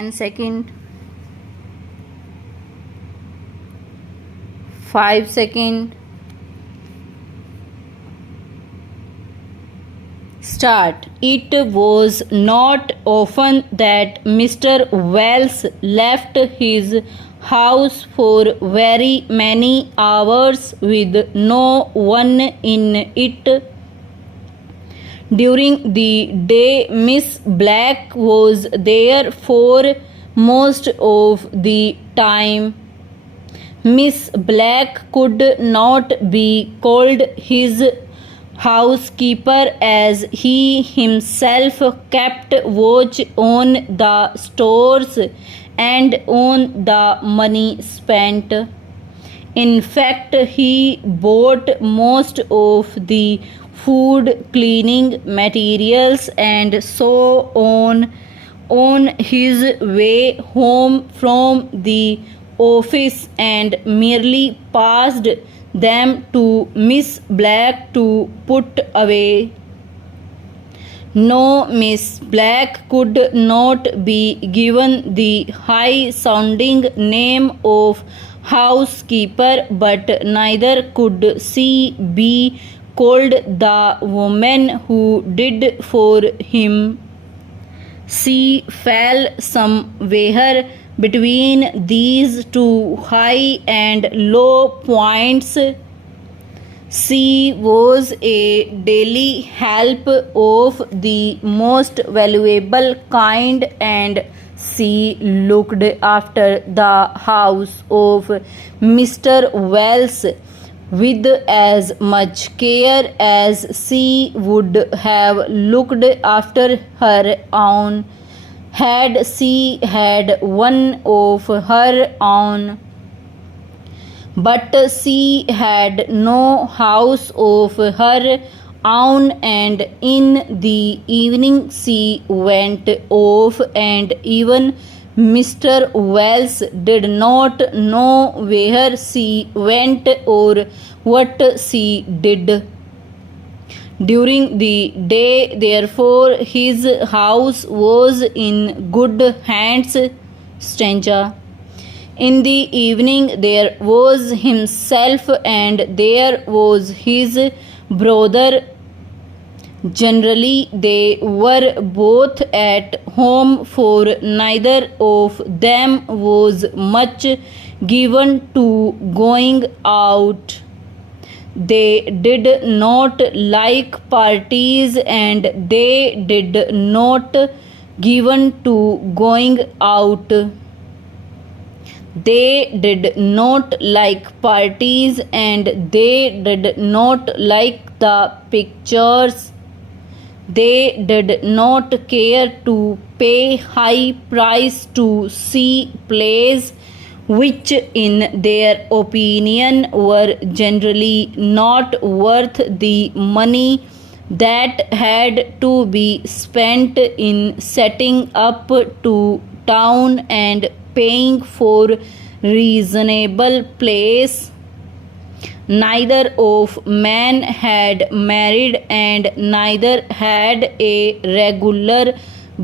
10 second, 5 second. Start. It was not often that Mr. Wells left his house for very many hours with no one in it. During the day, Miss Black was there for most of the time. Miss Black could not be called his housekeeper, as he himself kept watch on the stores and on the money spent. In fact, he bought most of the food, cleaning materials, and so on his way home from the office, and merely passed them to Miss Black to put away. No, Miss Black could not be given the high-sounding name of housekeeper, but neither could she be called the woman who did for him. She fell somewhere between these two high and low points. She was a daily help of the most valuable kind, and she looked after the house of Mr. Wells with as much care as she would have looked after her own, had she had one of her own. But she had no house of her own, and in the evening she went off, and even Mr. Wells did not know where she went or what she did. During the day, therefore, his house was in good hands. Stanza. In the evening there was himself, and there was his brother. Generally they were both at home, for neither of them was much given to going out. They did not like parties, and they did not given to going out. They did not like parties, and they did not like the pictures. They did not care to pay high price to see plays, which in their opinion were generally not worth the money that had to be spent in setting up to town and paying for reasonable place. Neither of men had married, and neither had a regular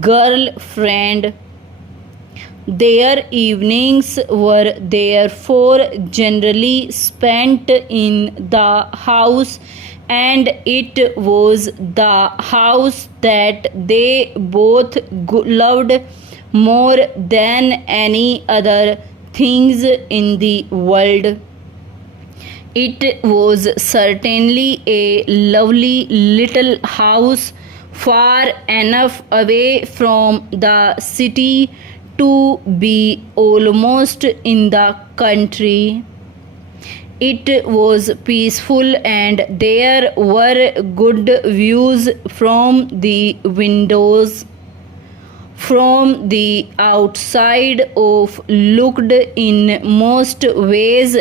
girl friend. Their evenings were therefore generally spent in the house, and it was the house that they both loved more than any other things in the world. It was certainly a lovely little house, far enough away from the city to be almost in the country. It was peaceful, and there were good views from the windows. From the outside of looked in most ways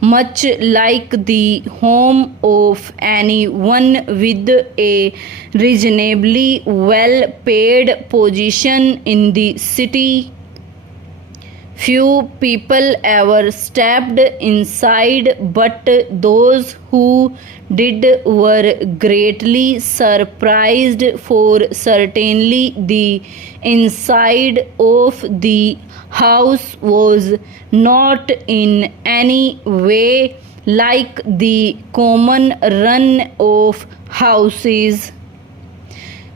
much like the home of anyone with a reasonably well paid position in the city. Few people ever stepped inside, but those who did were greatly surprised, for certainly the inside of the house was not in any way like the common run of houses.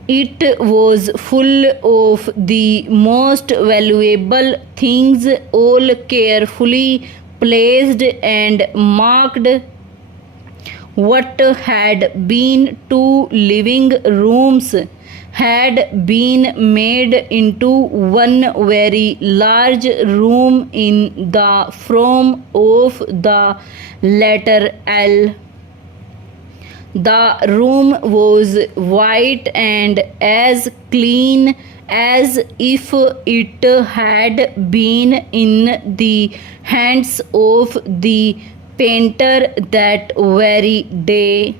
It was full of the most valuable things, all carefully placed and marked. What had been two living rooms had been made into one very large room in the form of the letter L. The room was white and as clean as if it had been in the hands of the painter that very day.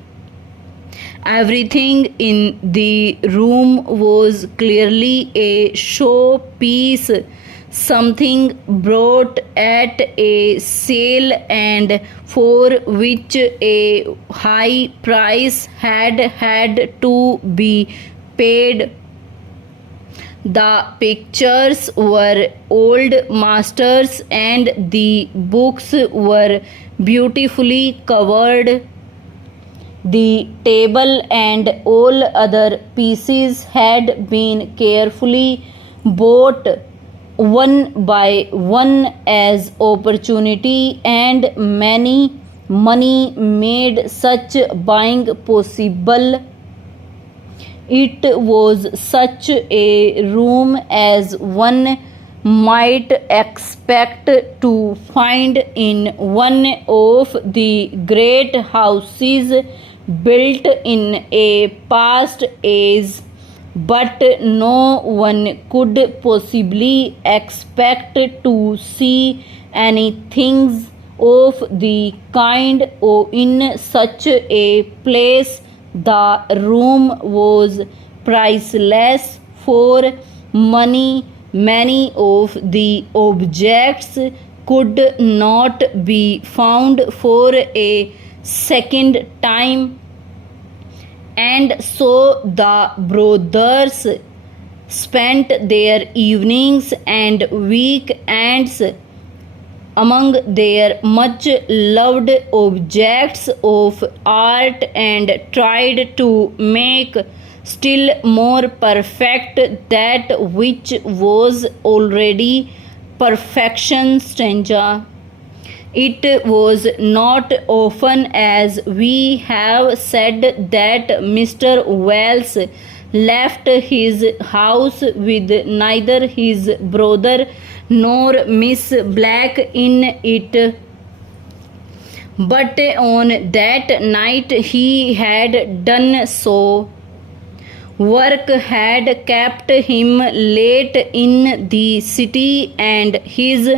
Everything in the room was clearly a showpiece, something bought at a sale and for which a high price had to be paid. The pictures were old masters and the books were beautifully covered. The table and all other pieces had been carefully bought one by one as opportunity and money made such buying possible. It was such a room as one might expect to find in one of the great houses built in a past age, but no one could possibly expect to see anything of the kind in such a place. The room was priceless for money. Many of the objects could not be found for a second time, and so the brothers spent their evenings and weekends among their much loved objects of art and tried to make still more perfect that which was already perfection. Stranger. It was not often, as we have said, that Mr. Wells left his house with neither his brother nor Miss Black in it. But on that night he had done so. Work had kept him late in the city, and his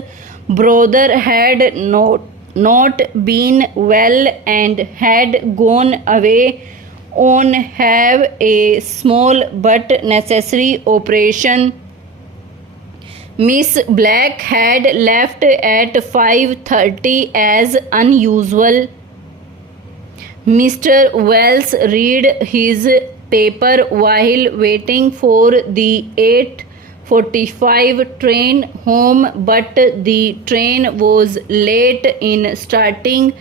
brother had not been well and had gone away on have a small but necessary operation. Miss Black had left at 5:30 as unusual. Mr. Wells read his paper while waiting for the 8:45 train home, but the train was late in starting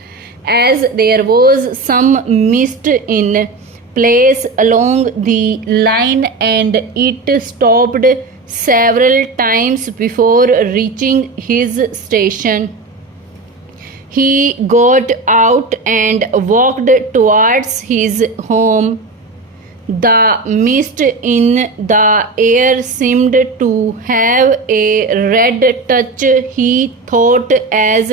as there was some mist in place along the line, and it stopped several times before reaching his station. He got out and walked towards his home. The mist in the air seemed to have a red touch, he thought as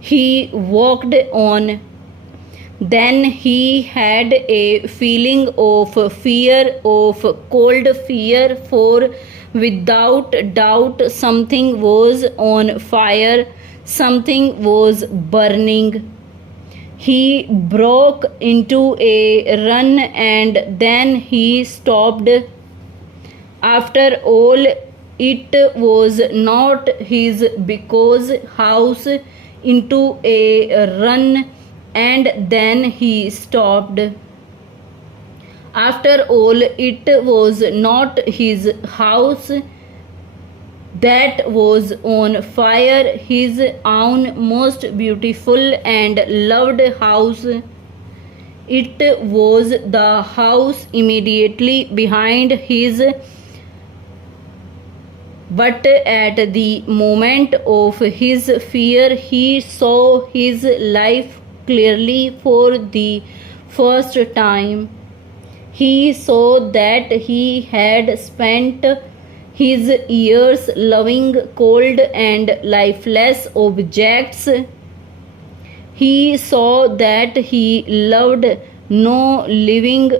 he walked on. Then he had a feeling of fear, of cold fear, for without doubt something was on fire, something was burning. He broke into a run and then he stopped. After all, it was not his because house. Into a run and then he stopped. After all, it was not his house. that was on fire, his own most beautiful and loved house. It was the house immediately behind his, but at the moment of his fear he saw his life clearly for the first time. He saw that he had spent his years loving cold and lifeless objects. He saw that he loved no living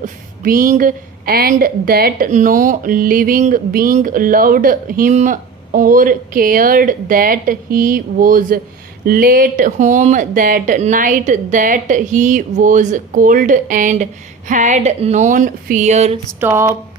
being, and that no living being loved him or cared that he was late home that night, that he was cold and had known fear. Stop.